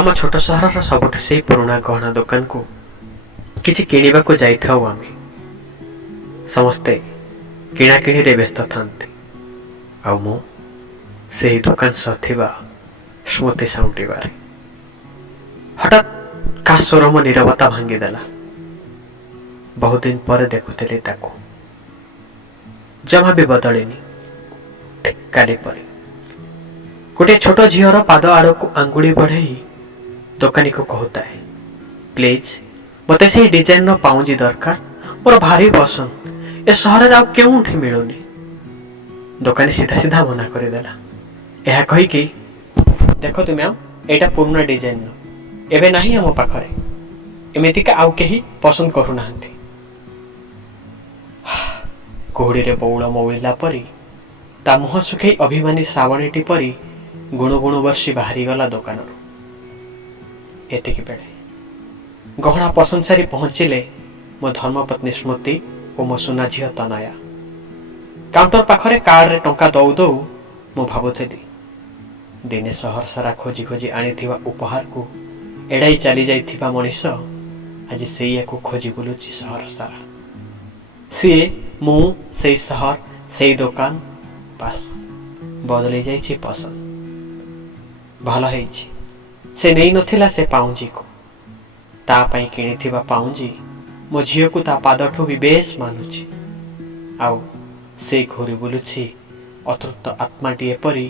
आम छोट सहर सबुठ से पुराना गहना दुकान को किसी किणवा को जाइथाउ आमे समस्ते किणाकिणी रे व्यस्त थांती आ मु से दुकान सथिबा स्मृति साउंटिबारे हठात का स्वर मो नीरवता भांगीदेला। बहुत दिन पर देखुଥିଲି ताको जमा भी बदलिनी ठीक काली परी गोटे छोट झीर पाद आड़ को आंगुली बढ़ई दोकानी को कहता है प्लीज मते से डिजाइन रो पाउंजी दरकार मोर भारी पसंद ए सहर आ केउठी मिलुनी। दोकानी सीधा सीधा मना करदेला यह कही कि देखो तुम एटा पुराना डिजाइन एबे नहीं हम पाखरे एमितिका आउ केही पसंद करू नाहंती। कोहड़ी रे बौल मौलिला परी ता मुह सुखई अभिमानी श्रावणीटी परी गुण गुण वर्षी बाहरी गला दुकान। एतिकी बेले गहना पसंद सारी पहुंचिले मो धर्मपत्नी स्मृति और मो सुना झील तनया काउंटर पाखरे कार्ड रे टंका दौ दौ मु भाबुथेली दिने सहर सारा खोजी खोजी आनिथिबा उपहार को एड़ाई चली जाइथिबा मनीष आज सेया को खोजी बुलुची सहर सारा सी मु से सहर से दुकान बस बदली जाइछि पसंद भल होइछि से नहीं नथिला से पाउंजी को ता पई किनिथिबा पाउंजी मो झियो को ता पादठो भी बेस मानुछि आउ से घोरी बुलुछि अतृप्त आत्माटीए परी